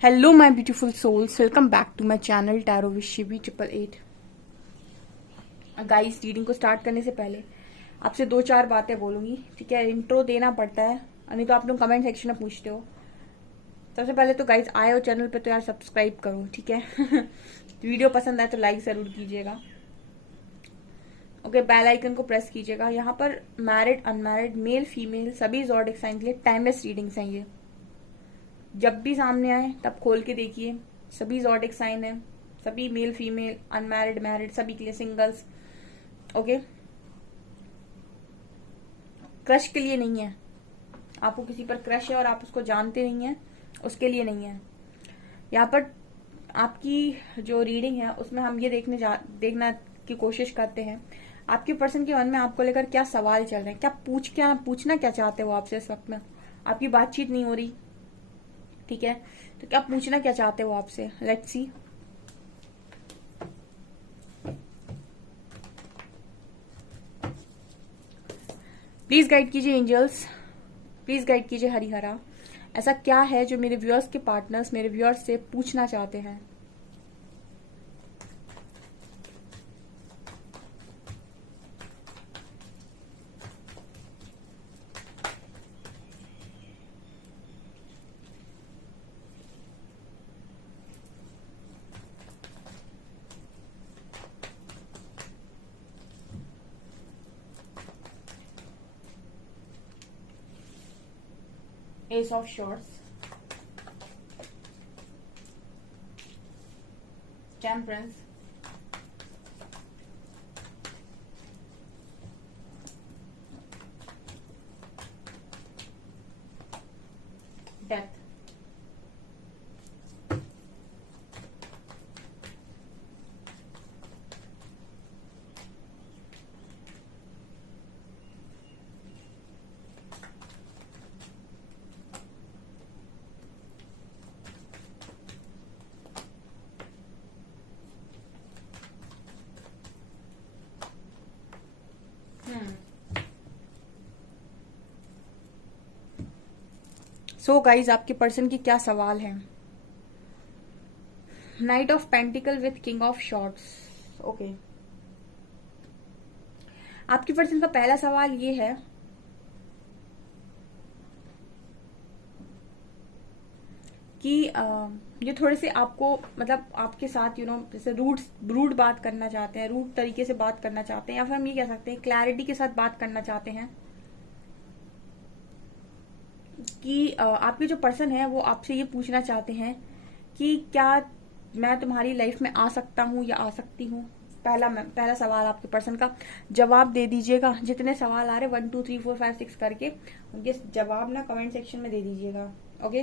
Hello my beautiful souls, welcome back to my channel tarot with Shivi 888। Guys, reading को start करने से पहले आपसे दो चार बातें बोलूंगी, ठीक है। इंट्रो देना पड़ता है, नहीं तो आप लोग कमेंट सेक्शन में पूछते हो। सबसे पहले तो गाइस, आए हो चैनल पे तो यार सब्सक्राइब करो, ठीक है। वीडियो पसंद आए तो लाइक जरूर कीजिएगा। ओके, बेल आइकन को प्रेस कीजिएगा। यहाँ पर मैरिड, अनमैरिड, मेल, फीमेल सभी ज़ोडिक साइन के लिए टाइमलेस रीडिंग्स हैं ये। जब भी सामने आए तब खोल के देखिए। सभी ज़ोडिक साइन है, सभी मेल, फीमेल, अनमैरिड, मैरिड, सभी के लिए, सिंगल्स। ओके, क्रश के लिए नहीं है। आपको किसी पर क्रश है और आप उसको जानते नहीं है, उसके लिए नहीं है। यहाँ पर आपकी जो रीडिंग है उसमें हम ये देखना की कोशिश करते हैं आपके पर्सन के मन में आपको लेकर क्या सवाल चल रहे हैं, क्या पूछना क्या चाहते हो आपसे इस वक्त में। आपकी बातचीत नहीं हो रही, ठीक है, तो क्या पूछना क्या चाहते हो आपसे। Let's see. प्लीज गाइड कीजिए एंजल्स, प्लीज गाइड कीजिए हरिहरा। ऐसा क्या है जो मेरे व्यूअर्स के पार्टनर्स मेरे व्यूअर्स से पूछना चाहते हैं। Ace of Swords, Temperance, Death, so guys, आपके पर्सन की क्या सवाल है। Night of pentacle with king of shorts. Okay, आपके पर्सन का पहला सवाल ये है कि ये थोड़े से आपको, मतलब आपके साथ जैसे रूड बात करना चाहते हैं, रूड तरीके से बात करना चाहते हैं, या फिर हम ये कह सकते हैं क्लैरिटी के साथ बात करना चाहते हैं कि आपके जो पर्सन है वो आपसे ये पूछना चाहते हैं कि क्या मैं तुम्हारी लाइफ में आ सकता हूँ या आ सकती हूँ। पहला सवाल आपके पर्सन का जवाब दे दीजिएगा। जितने सवाल आ रहे 1 2 3 4 5 6 करके उनके जवाब ना कमेंट सेक्शन में दे दीजिएगा। ओके,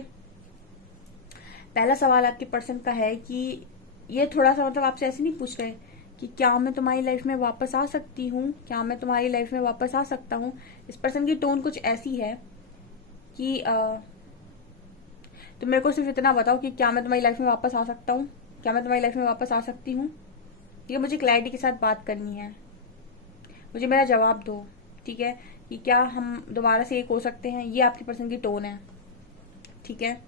पहला सवाल आपके पर्सन का है कि ये थोड़ा सा, मतलब आपसे ऐसे नहीं पूछ रहे कि क्या मैं तुम्हारी लाइफ में वापस आ सकती हूँ, क्या मैं तुम्हारी लाइफ में वापस आ सकता हूँ। इस पर्सन की टोन कुछ ऐसी है कि तुम मेरे को सिर्फ इतना बताओ कि क्या मैं तुम्हारी लाइफ में वापस आ सकता हूँ, क्या मैं तुम्हारी लाइफ में वापस आ सकती हूँ। ठीक है, मुझे क्लैरिटी के साथ बात करनी है, मुझे मेरा जवाब दो, ठीक है, कि क्या हम दोबारा से एक हो सकते हैं। ये आपके पर्सन की टोन है, ठीक है।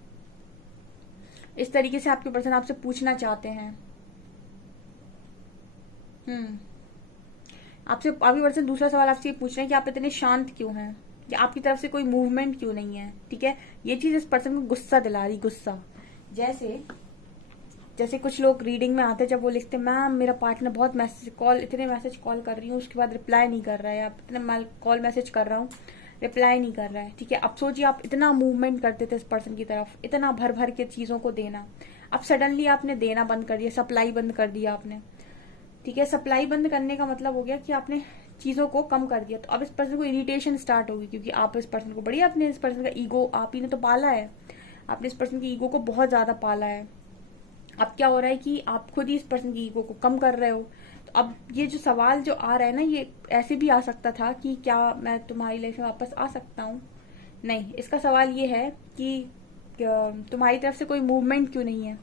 इस तरीके से आपके पर्सन आपसे पूछना चाहते हैं। आपसे आपके पर्सन दूसरा सवाल आपसे ये पूछ रहे हैं कि आप इतने शांत क्यों हैं, कि आपकी तरफ से कोई मूवमेंट क्यों नहीं है। ठीक है, ये चीज इस पर्सन को गुस्सा दिला रही, गुस्सा। जैसे जैसे कुछ लोग रीडिंग में आते हैं, जब वो लिखते हैं मैम मेरा पार्टनर बहुत इतने मैसेज कॉल कर रही हूँ, उसके बाद रिप्लाई नहीं कर रहा है, आप इतने कॉल मैसेज कर रहा हूँ, रिप्लाई नहीं कर रहा है। ठीक है, अब सोचिए आप इतना मूवमेंट करते थे इस पर्सन की तरफ, इतना भर भर के चीजों को देना, अब सडनली आपने देना बंद कर दिया, सप्लाई बंद कर दिया आपने। ठीक है, सप्लाई बंद करने का मतलब हो गया कि आपने चीजों को कम कर दिया। तो अब इस पर्सन को इरिटेशन स्टार्ट होगी, क्योंकि आप इस पर्सन को, बढ़िया, आपने इस पर्सन का ईगो आप ही ने तो पाला है, आपने इस पर्सन की ईगो को बहुत ज्यादा पाला है। अब क्या हो रहा है कि आप खुद ही इस पर्सन की ईगो को कम कर रहे हो। तो अब ये जो सवाल जो आ रहा है ना, ये ऐसे भी आ सकता था कि क्या मैं तुम्हारी लाइफ में वापस आ सकता हूँ। नहीं, इसका सवाल ये है कि तुम्हारी तरफ से कोई मूवमेंट क्यों नहीं है।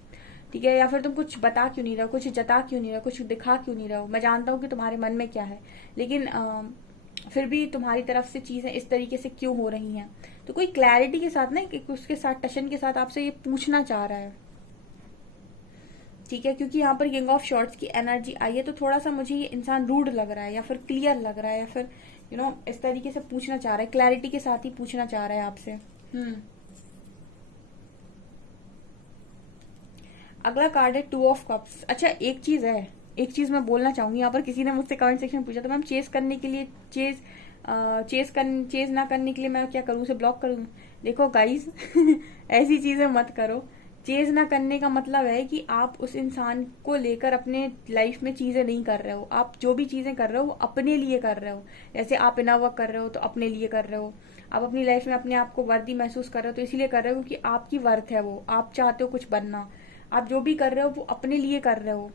ठीक है, या फिर तुम कुछ बता क्यों नहीं रहे हो, कुछ जता क्यों नहीं रहे हो, कुछ दिखा क्यों नहीं रहे हो। मैं जानता हूँ कि तुम्हारे मन में क्या है, लेकिन फिर भी तुम्हारी तरफ से चीजें इस तरीके से क्यों हो रही हैं। तो कोई क्लैरिटी के साथ ना, उसके साथ टशन के साथ आपसे ये पूछना चाह रहा है। ठीक है, क्योंकि यहाँ पर किंग ऑफ शॉर्ट्स की एनर्जी आई है, तो थोड़ा सा मुझे ये इंसान रूड लग रहा है या फिर क्लियर लग रहा है या फिर इस तरीके से पूछना चाह रहा है, क्लैरिटी के साथ ही पूछना चाह रहा है आपसे। अगला कार्ड है टू ऑफ कप्स। अच्छा, एक चीज मैं बोलना चाहूंगी यहाँ पर। किसी ने मुझसे कमेंट सेक्शन में पूछा था मैम चेस करने के लिए चेज ना करने के लिए मैं क्या करूँ, उसे ब्लॉक करूँ? देखो गाइस ऐसी चीजें मत करो। चेज ना करने का मतलब है कि आप उस इंसान को लेकर अपने लाइफ में चीजें नहीं कर रहे हो। आप जो भी चीजें कर रहे हो वो अपने लिए कर रहे हो। जैसे आप इनर वर्क कर रहे हो तो अपने लिए कर रहे हो। आप अपनी लाइफ में अपने आप को वर्दी महसूस कर रहे हो तो इसीलिए कर रहे हो क्योंकि आपकी वर्थ है वो, आप चाहते हो कुछ बनना। आप जो भी कर रहे हो वो अपने लिए कर रहे हो।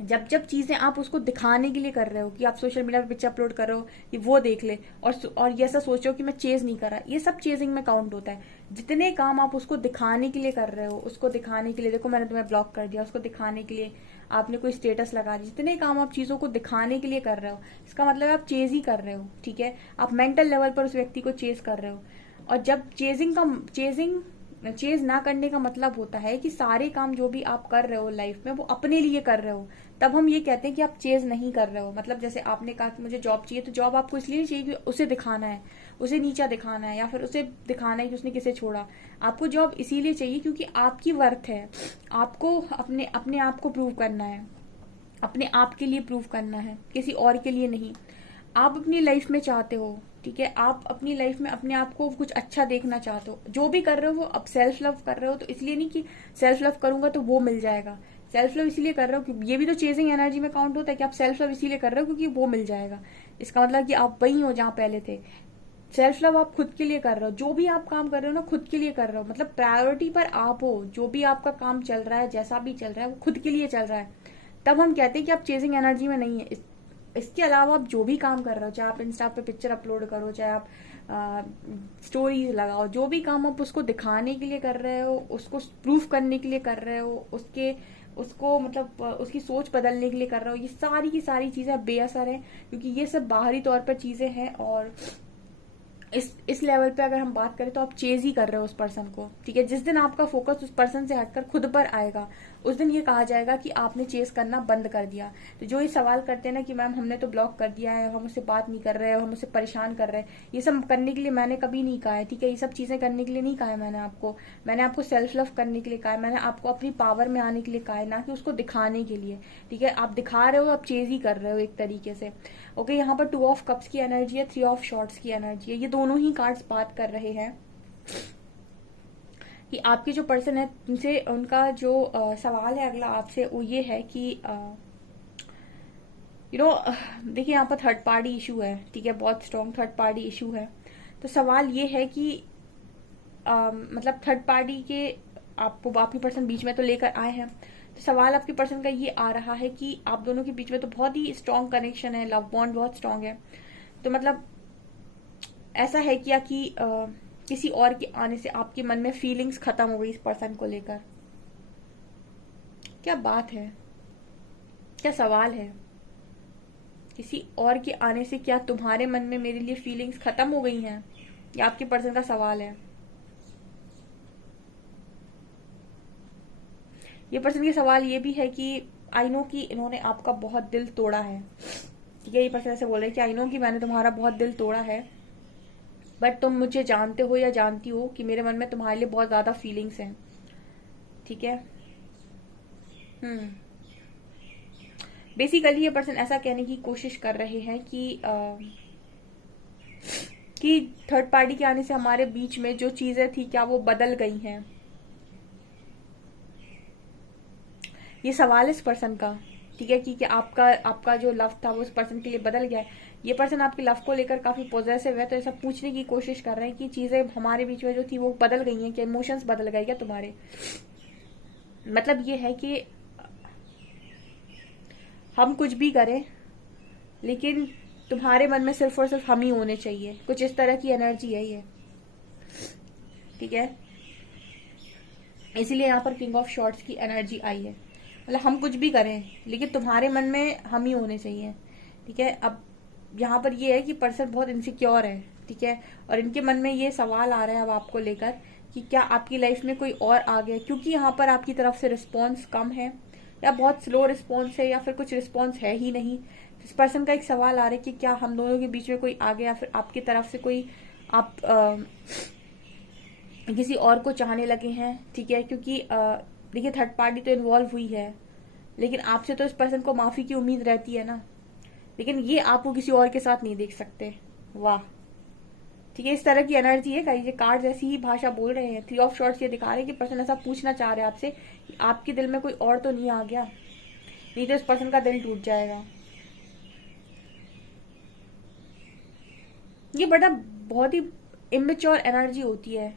जब जब चीजें आप उसको दिखाने के लिए कर रहे हो कि आप सोशल मीडिया पे पिक्चर अपलोड कर रहे हो कि वो देख ले, और ये ऐसा सोचो कि मैं चेज नहीं कर रहा, ये सब चेजिंग में काउंट होता है। जितने काम आप उसको दिखाने के लिए कर रहे हो, उसको दिखाने के लिए, देखो मैंने तुम्हें ब्लॉक कर दिया, उसको दिखाने के लिए आपने कोई स्टेटस लगा दिया, जितने काम आप चीजों को दिखाने के लिए कर रहे हो, इसका मतलब आप चेज ही कर रहे हो। ठीक है, आप मेंटल लेवल पर उस व्यक्ति को चेज कर रहे हो। और जब चेज ना करने का मतलब होता है कि सारे काम जो भी आप कर रहे हो लाइफ में वो अपने लिए कर रहे हो, तब हम ये कहते हैं कि आप चेज नहीं कर रहे हो। मतलब जैसे आपने कहा कि मुझे जॉब चाहिए, तो जॉब आपको इसलिए नहीं चाहिए कि उसे दिखाना है, उसे नीचा दिखाना है या फिर उसे दिखाना है कि उसने किसे छोड़ा। आपको जॉब इसीलिए चाहिए क्योंकि आपकी वर्थ है, आपको अपने अपने आप को प्रूव करना है, अपने आप के लिए प्रूव करना है, किसी और के लिए नहीं। आप अपनी लाइफ में चाहते हो, ठीक है, आप अपनी लाइफ में अपने आप को कुछ अच्छा देखना चाहते हो, जो भी कर रहे हो वो अब सेल्फ लव कर रहे हो। तो इसलिए नहीं कि सेल्फ लव करूंगा तो वो मिल जाएगा। सेल्फ लव इसीलिए कर रहे हो कि ये भी तो चेजिंग एनर्जी में काउंट होता है कि आप सेल्फ लव इसीलिए कर रहे हो क्योंकि वो मिल जाएगा। इसका मतलब कि आप वही हो जहां पहले थे। सेल्फ लव आप खुद के लिए कर रहे हो, जो भी आप काम कर रहे हो ना खुद के लिए कर रहे हो। मतलब प्रायोरिटी पर आप हो, जो भी आपका काम चल रहा है, जैसा भी चल रहा है वो खुद के लिए चल रहा है, तब हम कहते हैं कि आप चेजिंग एनर्जी में नहीं है। इसके अलावा आप जो भी काम कर रहे हो, चाहे आप इंस्टा पे पिक्चर अपलोड करो, चाहे आप स्टोरीज लगाओ, जो भी काम आप उसको दिखाने के लिए कर रहे हो, उसको प्रूफ करने के लिए कर रहे हो, उसको मतलब उसकी सोच बदलने के लिए कर रहे हो, ये सारी की सारी चीजें बेअसर है क्योंकि ये सब बाहरी तौर पर चीजें हैं। और इस लेवल पे अगर हम बात करें तो आप चेज ही कर रहे हो उस पर्सन को। ठीक है, जिस दिन आपका फोकस उस पर्सन से हटकर खुद पर आएगा, उस दिन ये कहा जाएगा कि आपने चेज करना बंद कर दिया। तो जो ये सवाल करते हैं ना कि मैम हमने तो ब्लॉक कर दिया है, हम उससे बात नहीं कर रहे हैं, हम उससे परेशान कर रहे हैं, ये सब करने के लिए मैंने कभी नहीं कहा है। ठीक है, ये सब चीजें करने के लिए नहीं कहा है मैंने आपको सेल्फ लव करने के लिए कहा है, मैंने आपको अपनी पावर में आने के लिए कहा है, ना कि उसको दिखाने के लिए। ठीक है, आप दिखा रहे हो, आप चेज ही कर रहे हो एक तरीके से। ओके, यहाँ पर टू ऑफ कप्स की एनर्जी है, थ्री ऑफ शॉर्ट्स की एनर्जी है। ये दोनों ही कार्ड्स बात कर रहे हैं कि आपके जो पर्सन है उनसे उनका जो सवाल है अगला आपसे वो ये है कि देखिए यहाँ पर थर्ड पार्टी इशू है। ठीक है, बहुत स्ट्रॉन्ग थर्ड पार्टी इशू है। तो सवाल ये है कि मतलब थर्ड पार्टी के आपको आपके पर्सन बीच में तो लेकर आए हैं। तो सवाल आपके पर्सन का ये आ रहा है कि आप दोनों के बीच में तो बहुत ही स्ट्रॉन्ग कनेक्शन है, लव बॉन्ड बहुत स्ट्रॉन्ग है। तो मतलब ऐसा है क्या कि किसी और के आने से आपके मन में फीलिंग्स खत्म हो गई इस पर्सन को लेकर। क्या बात है, क्या सवाल है? किसी और के आने से क्या तुम्हारे मन में मेरे लिए फीलिंग्स खत्म हो गई हैं? ये आपके पर्सन का सवाल है। ये पर्सन का सवाल ये भी है कि आई नो कि इन्होंने आपका बहुत दिल तोड़ा है। ठीक है, ये पर्सन ऐसे बोल रहे हैं कि आई नो कि मैंने तुम्हारा बहुत दिल तोड़ा है, बट तुम मुझे जानते हो या जानती हो कि मेरे मन में तुम्हारे लिए बहुत ज्यादा फीलिंग्स हैं। ठीक है, बेसिकली ये पर्सन ऐसा कहने की कोशिश कर रहे हैं कि थर्ड पार्टी के आने से हमारे बीच में जो चीजें थी क्या वो बदल गई हैं। ये सवाल है इस पर्सन का। ठीक है, कि आपका जो लव था वो उस पर्सन के लिए बदल गया है। ये पर्सन आपके लव को लेकर काफी पॉजिटिव है, तो ऐसा पूछने की कोशिश कर रहे हैं कि चीजें हमारे बीच में जो थी वो बदल गई हैं क्या, इमोशंस बदल गए क्या तुम्हारे। मतलब ये है कि हम कुछ भी करें लेकिन तुम्हारे मन में सिर्फ और सिर्फ हम ही होने चाहिए, कुछ इस तरह की एनर्जी है ये। ठीक है, इसीलिए यहाँ पर किंग ऑफ शॉर्ट्स की एनर्जी आई है। मतलब हम कुछ भी करें लेकिन तुम्हारे मन में हम ही होने चाहिए। ठीक है, अब यहाँ पर ये है कि पर्सन बहुत इनसिक्योर है। ठीक है, और इनके मन में ये सवाल आ रहा है अब आपको लेकर कि क्या आपकी लाइफ में कोई और आ गया, क्योंकि यहाँ पर आपकी तरफ से रिस्पॉन्स कम है। या बहुत स्लो रिस्पॉन्स है, या फिर कुछ रिस्पॉन्स है ही नहीं। इस पर्सन का एक सवाल आ रहा है कि क्या हम दोनों के बीच में कोई आ गया, फिर आपकी तरफ से कोई आप किसी और को चाहने लगे हैं, ठीक है। क्योंकि देखिए थर्ड पार्टी तो इन्वॉल्व हुई है, लेकिन आपसे तो इस पर्सन को माफी की उम्मीद रहती है ना, लेकिन ये आपको किसी और के साथ नहीं देख सकते। वाह, ठीक है। इस तरह की एनर्जी है गाइस, ये कार्ड ऐसी ही भाषा बोल रहे हैं। 3 ऑफ शॉर्ट्स ये दिखा रहे हैं कि पर्सन ऐसा पूछना चाह रहे हैं आपसे कि आपके दिल में कोई और तो नहीं आ गया, नहीं तो इस पर्सन का दिल टूट जाएगा। ये बड़ा बहुत ही इमेच्योर एनर्जी होती है,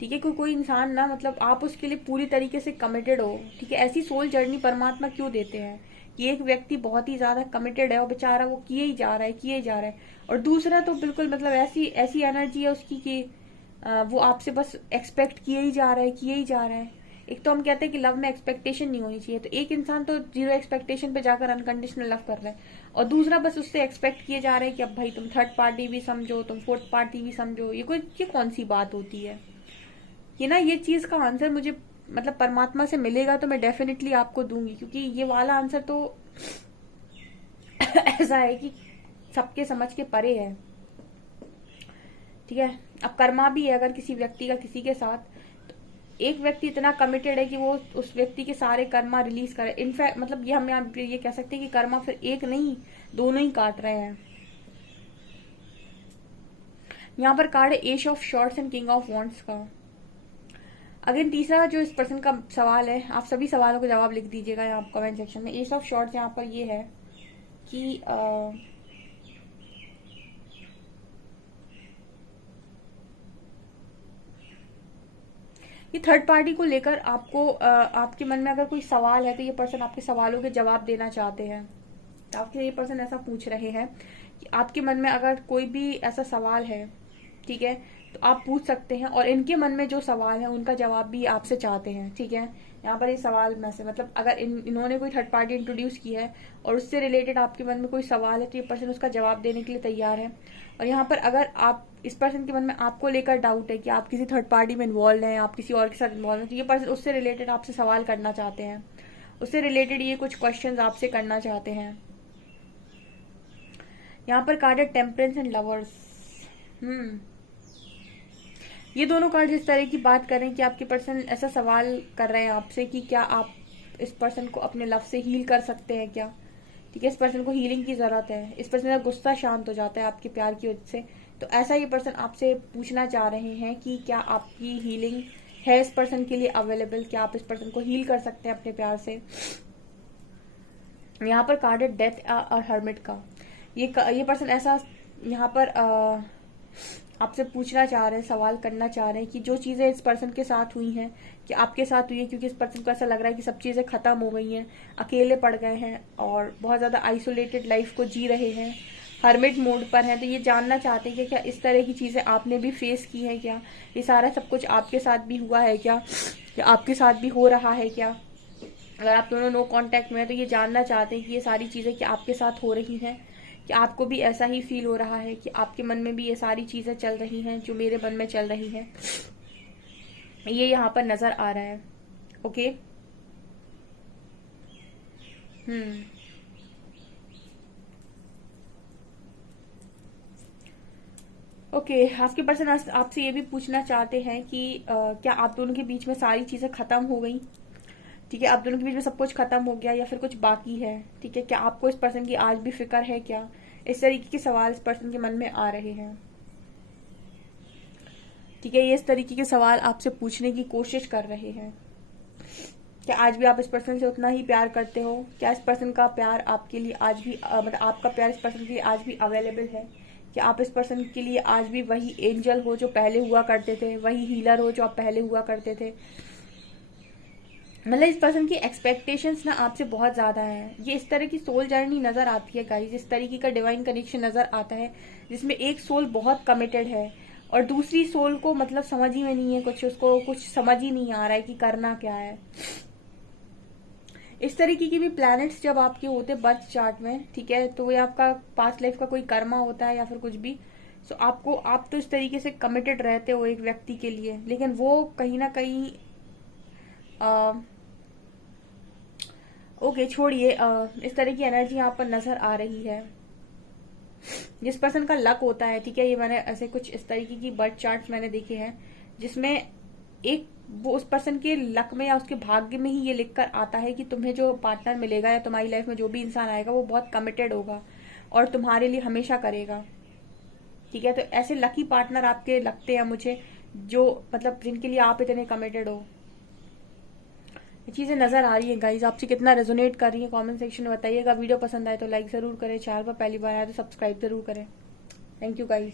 ठीक है। कोई इंसान ना, मतलब आप उसके लिए पूरी तरीके से कमिटेड हो, ठीक है। ऐसी सोल जर्नी परमात्मा क्यों देते हैं कि एक व्यक्ति बहुत ही ज्यादा कमिटेड है और बेचारा वो किए ही जा रहा है, किए ही जा रहा है, और दूसरा तो बिल्कुल मतलब ऐसी ऐसी एनर्जी है उसकी कि वो आपसे बस एक्सपेक्ट किए ही जा रहा है, किए ही जा रहा है। एक तो हम कहते हैं कि लव में एक्सपेक्टेशन नहीं होनी चाहिए, तो एक इंसान तो 0 एक्सपेक्टेशन पे जाकर अनकंडीशनल लव कर रहा है, और दूसरा बस उससे एक्सपेक्ट किए जा रहे हैं कि अब भाई तुम थर्ड पार्टी भी समझो, तुम फोर्थ पार्टी भी समझो। ये कौन सी बात होती है? ये ना, ये चीज का आंसर मुझे मतलब परमात्मा से मिलेगा तो मैं डेफिनेटली आपको दूंगी, क्योंकि ये वाला आंसर तो ऐसा है कि सबके समझ के परे है, ठीक है। अब कर्मा भी है अगर किसी व्यक्ति का किसी के साथ, तो एक व्यक्ति इतना कमिटेड है कि वो उस व्यक्ति के सारे कर्मा रिलीज करे। इनफैक्ट मतलब ये हम यहाँ ये कह सकते हैं कि कर्मा फिर एक नहीं, दोनों ही काट रहे हैं। यहाँ पर कार्ड है ace of swords and king of wands का। अगेन तीसरा जो इस पर्सन का सवाल है, आप सभी सवालों के जवाब लिख दीजिएगा यहाँ कमेंट सेक्शन में। एस ऑफ शॉर्ट्स यहाँ पर ये है कि ये थर्ड पार्टी को लेकर आपको आपके मन में अगर कोई सवाल है तो ये पर्सन आपके सवालों के जवाब देना चाहते हैं। आपके ये पर्सन ऐसा पूछ रहे हैं कि आपके मन में अगर कोई भी ऐसा सवाल है, ठीक है, तो आप पूछ सकते हैं, और इनके मन में जो सवाल है उनका जवाब भी आपसे चाहते हैं, ठीक है। यहाँ पर ये सवाल में से मतलब अगर इन्होंने कोई थर्ड पार्टी इंट्रोड्यूस की है और उससे रिलेटेड आपके मन में कोई सवाल है तो ये पर्सन उसका जवाब देने के लिए तैयार है। और यहाँ पर अगर आप इस पर्सन के मन में आपको लेकर डाउट है कि आप किसी थर्ड पार्टी में इन्वॉल्व हैं, आप किसी और के साथ इन्वॉल्व हैं, तो ये पर्सन उससे रिलेटेड आपसे सवाल करना चाहते हैं, उससे रिलेटेड ये कुछ क्वेश्चंस आपसे करना चाहते हैं। यहाँ पर कार्ड है टेम्परेंस एंड लवर्स। ये दोनों कार्ड इस तरह की बात कर रहे हैं कि आपके पर्सन ऐसा सवाल कर रहे हैं आपसे कि क्या आप इस पर्सन को अपने लव से हील कर सकते हैं क्या, ठीक है। इस पर्सन को हीलिंग की जरूरत है, इस पर्सन का गुस्सा शांत हो जाता है आपके प्यार की वजह से। तो ऐसा ये पर्सन आपसे पूछना चाह रहे हैं कि क्या आपकी हीलिंग है इस पर्सन के लिए अवेलेबल, क्या आप इस पर्सन को हील कर सकते हैं अपने प्यार से। यहाँ पर कार्ड है डेथ और हर्मिट का। ये पर्सन ऐसा यहाँ पर आपसे पूछना चाह रहे हैं, सवाल करना चाह रहे हैं कि जो चीजें इस पर्सन के साथ हुई हैं कि आपके साथ हुई है, क्योंकि इस पर्सन को ऐसा लग रहा है कि सब चीजें खत्म हो गई हैं, अकेले पड़ गए हैं और बहुत ज्यादा आइसोलेटेड लाइफ को जी रहे हैं, हर्मिट मोड पर हैं। तो ये जानना चाहते हैं कि क्या इस तरह की चीजें आपने भी फेस की है, क्या ये सारा सब कुछ आपके साथ भी हुआ है, क्या आपके साथ भी हो रहा है क्या। अगर आप दोनों नो कांटेक्ट में हैं तो ये जानना चाहते हैं कि ये सारी चीजें क्या आपके साथ हो रही हैं, कि आपको भी ऐसा ही फील हो रहा है कि आपके मन में भी ये सारी चीजें चल रही हैं जो मेरे मन में चल रही हैं। ये यहाँ पर नजर आ रहा है। Okay, okay. आपके पर्सन आपसे ये भी पूछना चाहते हैं कि क्या आप दोनों के बीच में सारी चीजें खत्म हो गई, ठीक है, आप दोनों के बीच में सब कुछ खत्म हो गया या फिर कुछ बाकी है, ठीक है। क्या आपको इस पर्सन की आज भी फिक्र है क्या। इस तरीके के सवाल इस पर्सन के मन में आ रहे हैं, ठीक है। ये इस तरीके के सवाल आपसे पूछने की कोशिश कर रहे हैं। क्या आज भी आप इस पर्सन से उतना ही प्यार करते हो, क्या इस पर्सन का प्यार आपके लिए आज भी मतलब आपका प्यार इस पर्सन के लिए आज भी अवेलेबल है, क्या आप इस पर्सन के लिए आज भी वही एंजल हो जो पहले हुआ करते थे, वही हीलर हो जो आप पहले हुआ करते थे। मतलब इस पर्सन की एक्सपेक्टेशंस ना आपसे बहुत ज्यादा है। ये इस तरह की सोल जर्नी नजर आती है गाइस, इस तरीके का डिवाइन कनेक्शन नजर आता है जिसमें एक सोल बहुत कमिटेड है और दूसरी सोल को मतलब समझ ही में नहीं है कुछ, उसको कुछ समझ ही नहीं आ रहा है कि करना क्या है। इस तरीके की भी प्लैनेट्स जब आपके होते बर्थ चार्ट में, ठीक है, तो ये आपका पास्ट लाइफ का कोई कर्मा होता है या फिर कुछ भी। सो आप तो इस तरीके से कमिटेड रहते हो एक व्यक्ति के लिए, लेकिन वो कहीं ना कहीं ओके छोड़िए, इस तरह की एनर्जी यहाँ पर नजर आ रही है। जिस पर्सन का लक होता है, ठीक है, ये मैंने ऐसे कुछ इस तरीके की बर्थ चार्ट्स मैंने देखे हैं जिसमें एक वो उस पर्सन के लक में या उसके भाग्य में ही ये लिखकर आता है कि तुम्हें जो पार्टनर मिलेगा या तुम्हारी लाइफ में जो भी इंसान आएगा वो बहुत कमिटेड होगा और तुम्हारे लिए हमेशा करेगा। ठीक है, तो ऐसे लकी पार्टनर आपके लगते हैं मुझे, जो मतलब जिनके लिए आप इतने कमिटेड हो। ये चीजें नजर आ रही है गाइज, आपसे कितना रेजोनेट कर रही है कमेंट सेक्शन में बताइएगा। वीडियो पसंद आए तो लाइक जरूर करें, चैनल पर पहली बार आए तो सब्सक्राइब जरूर करें। Thank you guys.